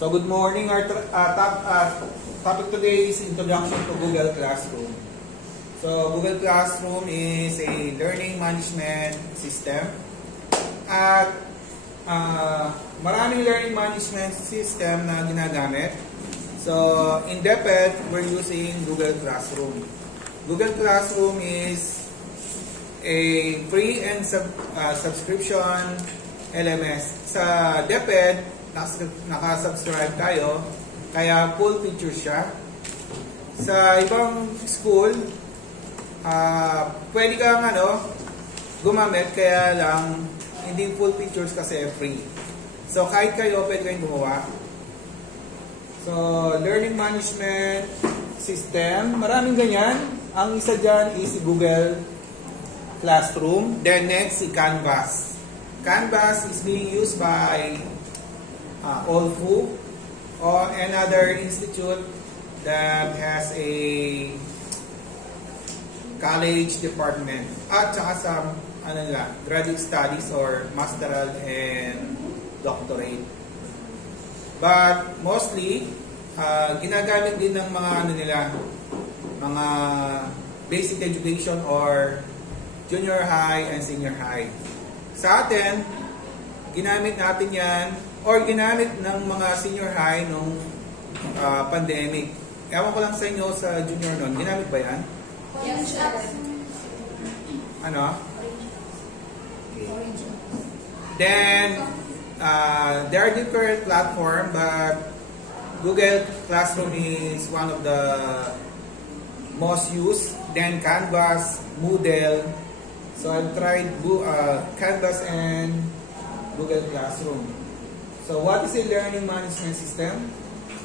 So good morning. Our topic today is Introduction to Google Classroom. So Google Classroom is a learning management system. At maraming learning management system na ginagamit. So in DepEd, we're using Google Classroom. Google Classroom is a free and subscription LMS. Sa DepEd, nakasubscribe tayo, kaya full features siya. Sa ibang school, pwede kang gumamit, kaya lang hindi full features kasi free. So kahit kayo, pwede kayong gumawa. So learning management system, maraming ganyan. Ang isa dyan is Google Classroom. Then next, si Canvas. Canvas is being used by Olfu or another institute that has a college department at saka sa graduate studies or masteral and doctorate. But mostly ginagamit din ng mga mga basic education or junior high and senior high. Sa atin, ginamit natin yan or ginamit ng mga senior high nung pandemic. Ewan ko lang sa inyo sa junior nun, ginamit ba yan? Yes, sir. Ano? Okay. Then, there are different platforms, but Google Classroom is one of the most used. Then Canvas, Moodle. So I've tried Canvas and Google Classroom. So what is a learning management system?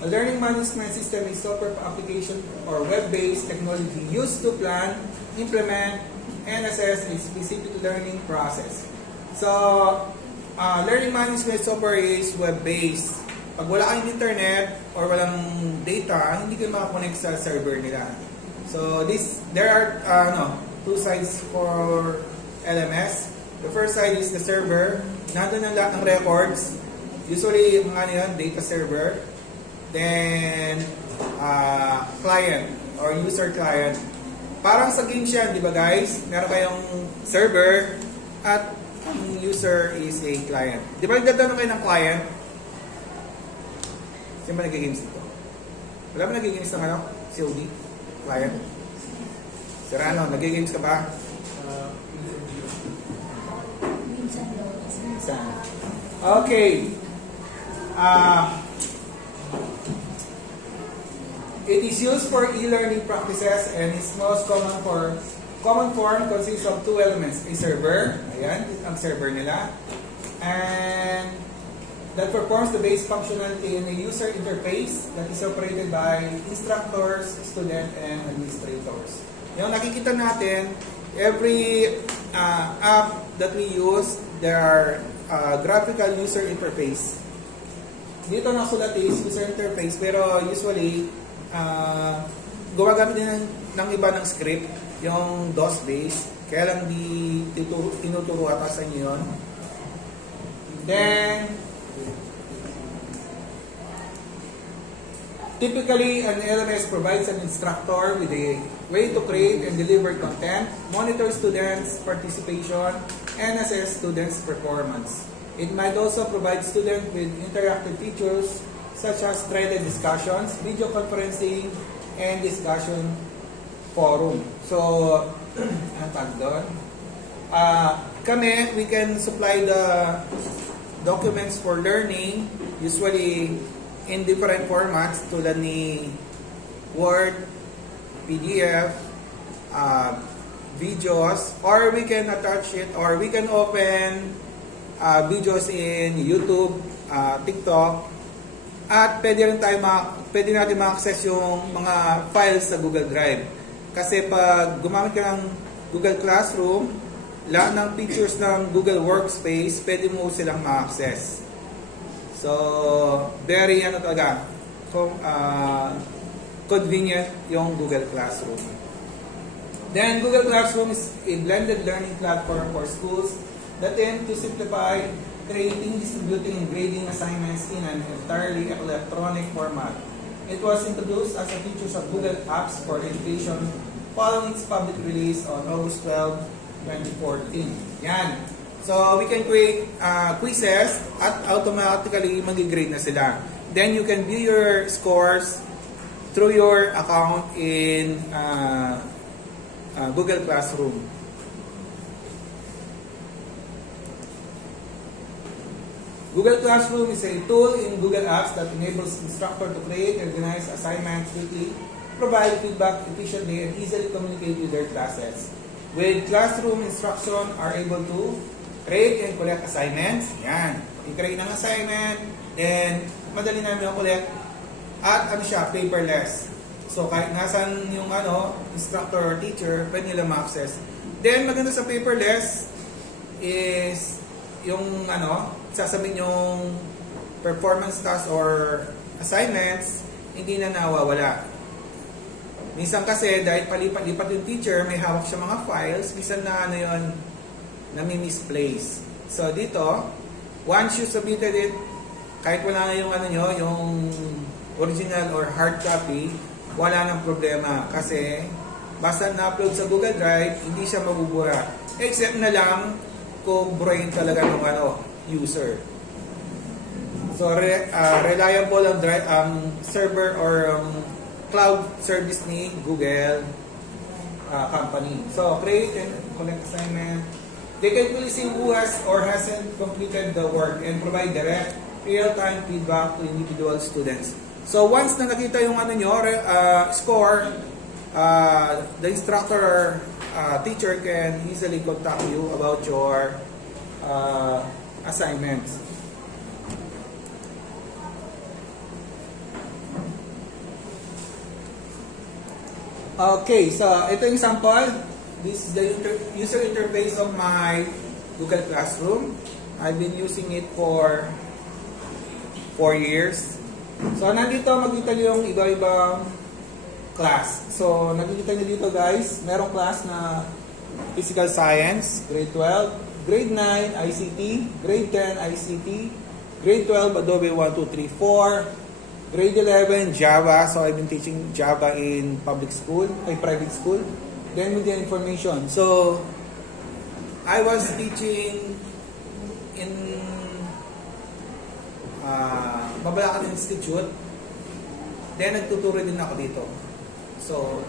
A learning management system is software application or web-based technology used to plan, implement, and assess a specific learning process. So learning management software is web-based. Pag wala kayong internet or walang data, hindi kayo makakonect sa server nila. So there are two sides for LMS. The first side is the server. Nandun ang lahat ng records. Usually, mga data server. Then, client or user client. Parang sa games yan, di ba guys? Meron kayong server at ang user is a client. Di ba nagtatanong kayo ng client? Sino ba nag-games dito? Wala ba nag-games ng COD? Client? Serrano, nag-games ka ba? Okay. It is used for e-learning practices and its most common form consists of two elements. A server, ayan, ang server nila, and that performs the base functionality in a user interface that is operated by instructors, students, and administrators. Yung nakikita natin, every app that we use, there are graphical user interface. Dito nasulat is user interface, pero usually gumagamit din ng iba ng script, yung DOS base, kaya lang di tinuturo ata sa inyo yun. Then typically, an LMS provides an instructor with a way to create and deliver content, monitor students' participation, and assess students' performance. It might also provide students with interactive features such as threaded discussions, video conferencing, and discussion forum. So, ang tag doon? Kami, we can supply the documents for learning, usually in different formats tulad ni Word, PDF, videos, or we can attach it, or we can open videos in YouTube, TikTok, at pwede natin ma-access yung mga files sa Google Drive. Kasi pag gumamit ka ng Google Classroom, lahat ng features ng Google Workspace, pwede mo silang ma-access. So, very convenient yung Google Classroom. Then, Google Classroom is a blended learning platform for schools that tend to simplify creating, distributing, and grading assignments in an entirely electronic format. It was introduced as a feature of Google Apps for Education following its public release on August 12, 2014. Yan. So, we can create quizzes at automatically mag-grade na sila. Then, you can view your scores through your account in Google Classroom. Google Classroom is a tool in Google Apps that enables instructors to create and organize assignments quickly, provide feedback efficiently, and easily communicate with their classes. With Classroom, instruction are able to create and collect assignments. Yan. I-create ng assignment, then madali namin collect at ano siya, paperless. So kahit nasan yung instructor or teacher, pwede nila ma-access. Then maganda sa paperless is yung sasabihin yung performance task or assignments, hindi na nawawala. Minsan kasi, dahil palipat-lipat yung teacher, may hawak siya mga files, minsan na nami-misplace. So dito, once you submitted it, kahit wala na yung yung original or hard copy, wala nang problema. Kasi, basta na-upload sa Google Drive, hindi siya mabubura. Except na lang, kung burahin talaga ng user. So, reliable ang server or cloud service ni Google company. So, create and collect assignment. They can quickly see who has or hasn't completed the work and provide direct, real-time feedback to individual students. So, once na nakita yung score, the instructor or teacher can easily contact you about your assignments. Okay, so ito yung sample. This is the user interface of my Google Classroom. I've been using it for 4 years. So nandito makita niyo yung iba-ibang class. So nakikita niyo dito guys, merong class na Physical Science, Grade 12, Grade 9, ICT, Grade 10, ICT, Grade 12, Adobe 1, 2, 3, 4, Grade 11, Java. So I've been teaching Java in private school. Then media information. So I was teaching in Mabalacan Institute. Then nagtuturo din ako dito. So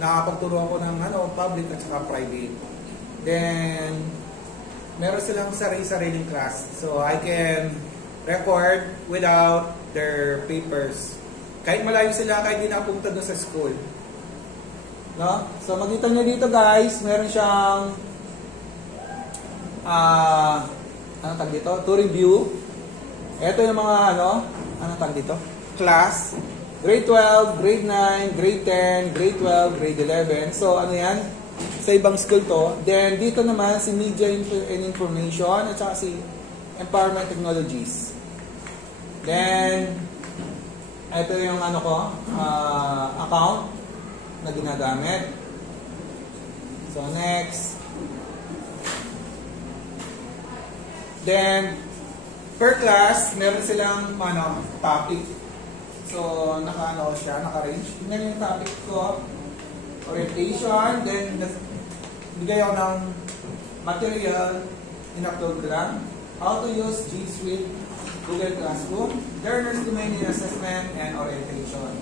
nakapagturo ako ng public at saka private. Then meron silang sariling class. So I can record without their papers. Kahit malayo sila, kahit di nakapunta doon sa school. No? So makita nyo dito guys, meron siyang anong tag dito? To review. Ito yung mga anong tag dito? Class. Grade 12, Grade 9, Grade 10, Grade 12, Grade 11. So ano yan? Sa ibang school to. Then dito naman si Media and Information at saka si Empowerment Technologies. Then ito yung account na ginagamit. So next. Then per class, meron silang topic. So naka-range. Tingnan yung topic ko. Orientation, then bigay ako ng material, in-upload ko lang. How to use G Suite, Google Classroom, Learner's Domain in Assessment, and Orientation.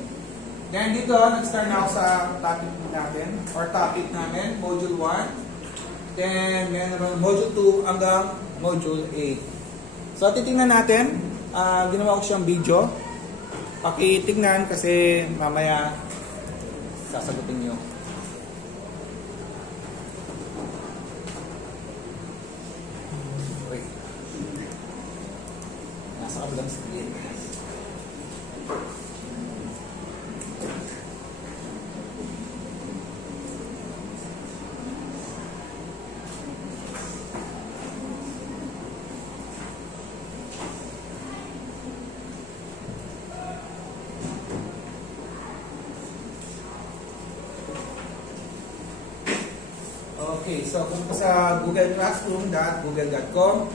Then dito, nag-start na ako sa topic natin, or topic namin, Module 1. Then meron Module 2 hanggang Module 8. So titingnan natin, ginawa ko siyang video. Pakitingnan kasi mamaya sasagutin nyo. Wait. Nasa kabilang screen. Okay, so kung sa Google Classroom.google.com.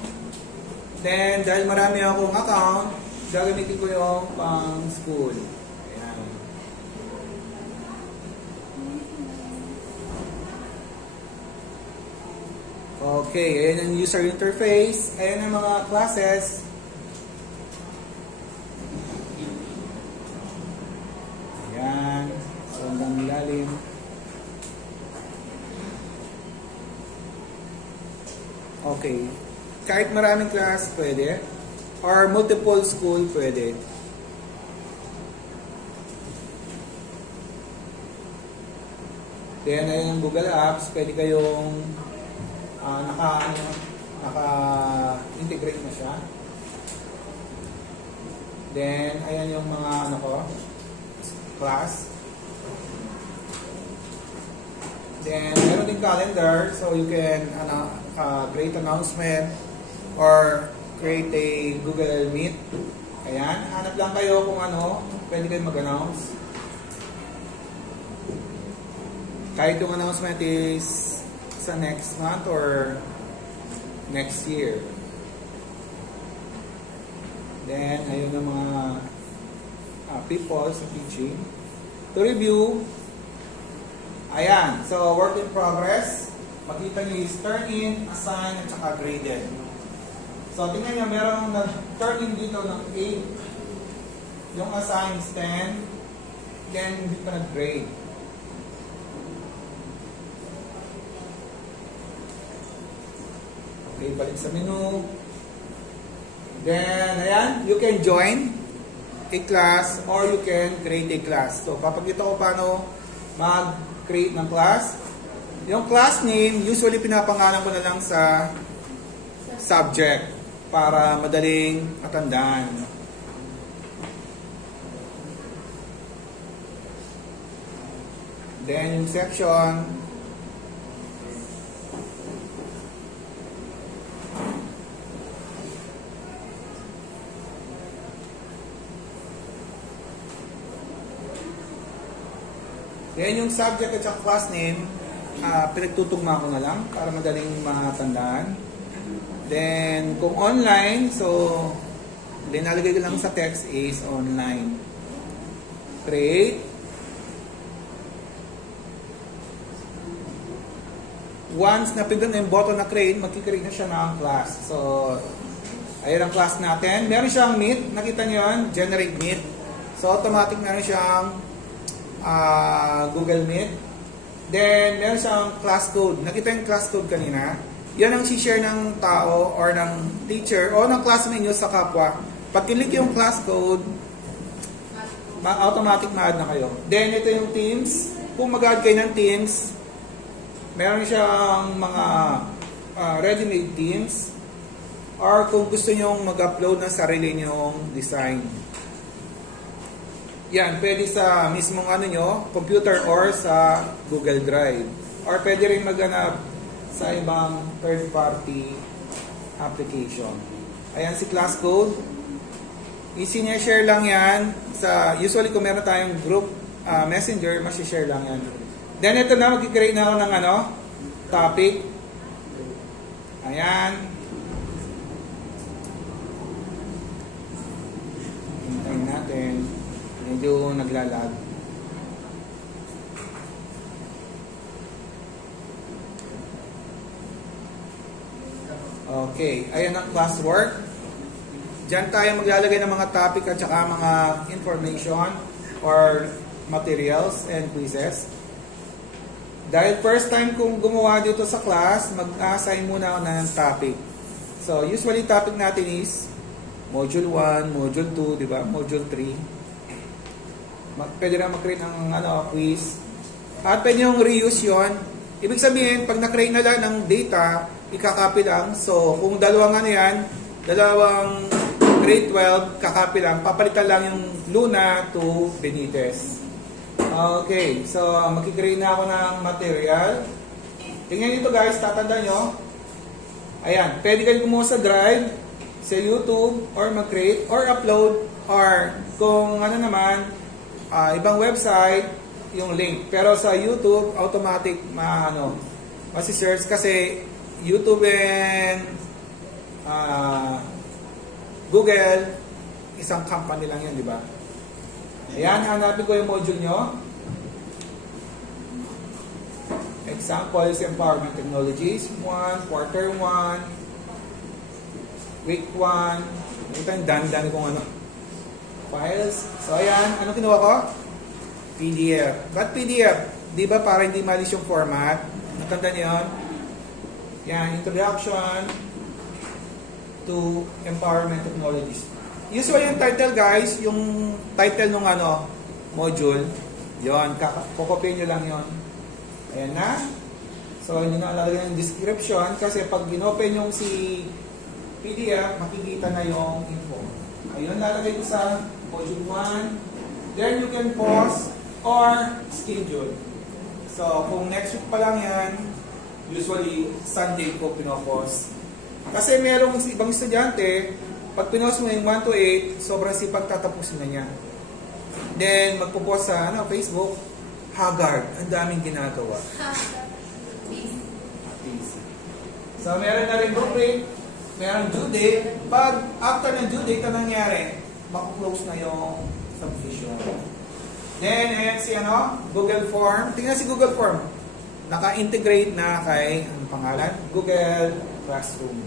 Then, dahil marami akong account, gagamitin ko yung pang school. Ayan. Okay, ayan ang user interface. Ayan ang mga classes. Ayan. So, hanggang ilalim. Okay. Kahit maraming class, pwede. Or multiple school, pwede. Then, ayun ang Google Apps. Pwede kayong naka-integrate na siya. Then, ayan yung mga class. Then, meron din calendar. So, you can create announcement or create a Google Meet. Ayan. Hanap lang kayo kung pwede kayo mag-announce. Kahit yung announcement is sa next month or next year. Then, ayun ang mga people sa teaching. To review, ayan. So, work in progress. Makita nyo is turn in, assign, at saka graded. So, tingnan nyo, merong nag-turn in dito ng 8. Yung assign is 10. Then, hindi pa nag-grade. Okay, balik sa menu. Then, ayan, you can join a class or you can create a class. So, papakita ko paano mag-create ng class. Yung class name, usually pinapangalan ko na lang sa subject para madaling matandaan. Then, yung section, then yung subject at saka class name, pinagtutugma ko na lang para madaling matandaan. Then, kung online, so, linalagay ko lang sa text is online. Create. Once napindot na yung button na create, magkikreate na siya ng class. So, ayun ang class natin. Meron siyang Meet. Nakita niyo yun? Generate Meet. So, automatic meron siyang Google Meet. Then, meron siyang class code. Nakita yung class code kanina. Yan ang si-share ng tao or ng teacher o ng classmate nyo sa kapwa. Pag kilik yung class code, automatic ma-add na kayo. Then, ito yung Teams. Kung mag-add kayo ng Teams, meron siyang mga ready-made Teams. Or kung gusto nyo mag-upload ng sarili nyong design. Yan, pwede sa mismong computer or sa Google Drive. Or pwede rin maghanap sa ibang third-party application. Ayan si class code. I-share lang yan. Usually kung meron tayong group messenger, masishare lang yan. Then ito na, mag-create na ako ng topic. Ayan. Hintayin natin. Medyo naglalag. Okay, ayan ang classwork. Diyan tayo maglalagay ng mga topic at saka mga information or materials and quizzes. Dahil first time kong gumawa dito sa class, mag-assign muna ako ng topic. So, usually topic natin is Module 1, Module 2, di ba? Module 3. Pwede na mag-create ng quiz. At pwede yung reuse yun. Ibig sabihin, pag na-create na lang ng data, ikakopy lang. So, kung dalawang dalawang grade 12, kakopy lang. Papalitan lang yung Luna to Benitez. Okay, so mag-create na ako ng material. Tingnan nito guys, tatanda nyo. Ayan, pwede kayo kumuha sa Drive, sa YouTube, or mag-create, or upload, or kung ibang website, yung link. Pero sa YouTube, automatic Masi-search kasi YouTube and Google, isang company lang yan, di ba? Ayan, hanapin ko yung module nyo. Examples, Empowerment Technologies 1, Quarter 1, Week 1. Ito yung dami-dami kong files. So, ayan. Ano kinuha ko? PDF. Ba't PDF? Di ba para hindi malis yung format? Natanda niyo yun? Yan, Introduction to Empowerment Technologies. Usually yung title, guys, yung title nung module, yon, kokopin nyo lang yon. Ayan na. So, hindi na lalagay yung description kasi pag ginopen yung si PDF, makikita na yung info. Ayun, lalagay ko sa module 1. Then, you can pause or schedule. So, kung next week pa lang yan, usually, Sunday ko pinopause. Kasi merong ibang estudyante, pag pinost mo yung 1 to 8, sobrang sipag tatapusin na niya. Then, magpo-post sa Facebook, haggard, ang daming ginagawa. So, meron na rin rubric, meron due date. Pag after ng due date, ang nangyari, makuklose na yung submission. Then, si Google Form. Tingnan si Google Form. Naka-integrate na kay, anong pangalan? Google Classroom.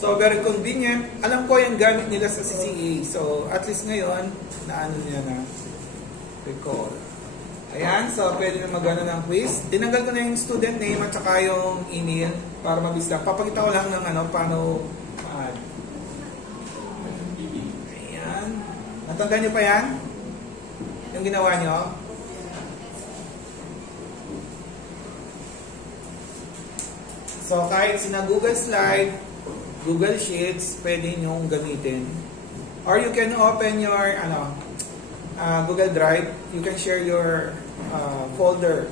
So, very convenient. Alam ko yung gamit nila sa CCA. So, at least ngayon, naano niya na recall. Ayan, so pwede na mag-ano ng quiz. Tinanggal ko na yung student name at saka yung email para mabilis lang. Papakita ko lang ng paano ma-add. Ayan. Natandaan nyo pa yan? Yung ginawa nyo? So, kahit sina Google Slide, Google Sheets, pwede nyong gamitin. Or you can open your, Google Drive, you can share your folder.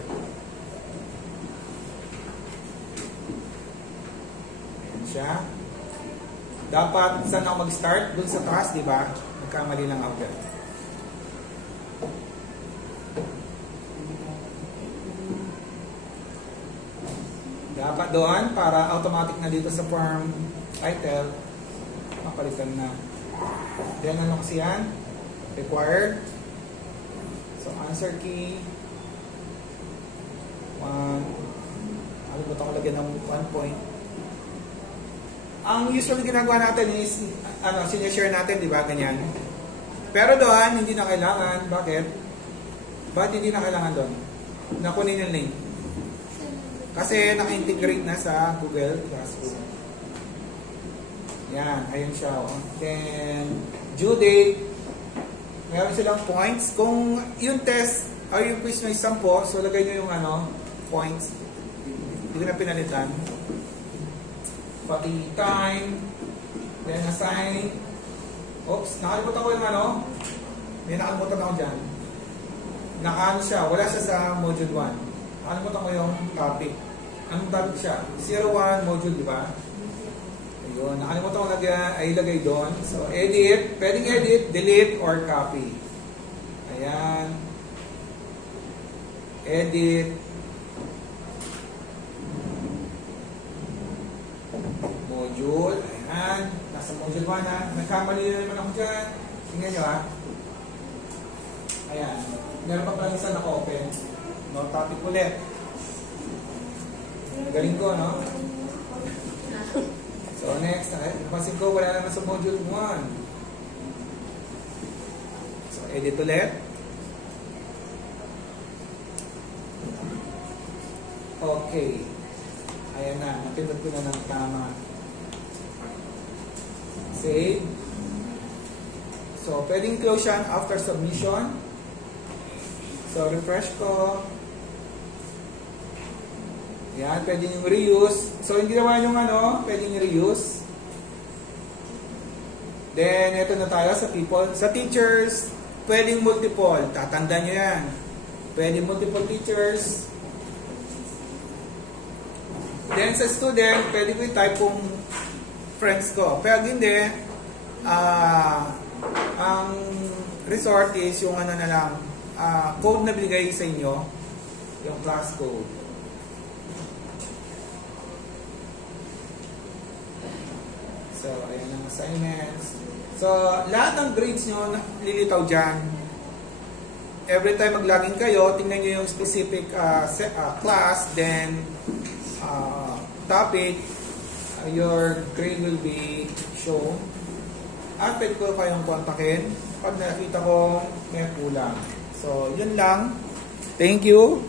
Ayan siya. Dapat, saan ako mag-start? Doon sa taas, di ba? Nagkamali lang ako. Dapat doon, para automatic na dito sa form title, mapalitan na. Then, ano kasi yan? Required. So, answer key. 1. Ano ba ito kalagyan ng 1 point? Ang usually ginagawa natin is, sinishare natin, di ba? Ganyan. Pero doon, hindi na kailangan. Bakit? Bakit hindi na kailangan doon? Nakunin yung link. Kasi naka-integrate na sa Google Classroom. Yan, ayun siya. Then, due date. Meron silang points. Kung yung test, ay yung quiz na 10, so lagay nyo yung points. Hindi ko na pinalitan. Pati time. Then assign. Oops, nakalimutan ko yung may nakalimutan ako dyan. Nakaano siya, wala siya sa module 1. Nakalimutan ko yung topic. Anong topic siya? 01 module, di ba? Ayun, nakalimutan ko ilagay doon. So, edit. Pwedeng edit, delete, or copy. Ayan. Edit. Module. Ayan. Nasa module 1 ha. Nagkamali na naman ako dyan. Tingnan nyo ha. Ayan. Meron pa pala isa naka-open. No, topic ulit. Galing ko, no? So, next, napansin ko, wala naman sa module 1. So, edit ulit. Okay. Ayan na, napindot ko na ng tama. Save. So, pwedeng close yan after submission. So, refresh ko. Yan, pwede yung reuse. So, yung ginawa yung pwede yung reuse. Then, ito na tayo sa people. Sa teachers, pwedeng multiple. Tatandaan nyo yan. Pwedeng multiple teachers. Then, sa student, pwede ko i-type kung friends ko. Pero hindi, ang resort is yung na lang, code na binigay sa inyo, yung class code. So, ayan ang assignments. So, lahat ng grades nyo lilitaw dyan. Every time mag-login kayo, tingnan nyo yung specific class, then topic, your grade will be shown. At pwede ko kayong kontakin pag nakita ko may kulang. So, yun lang. Thank you.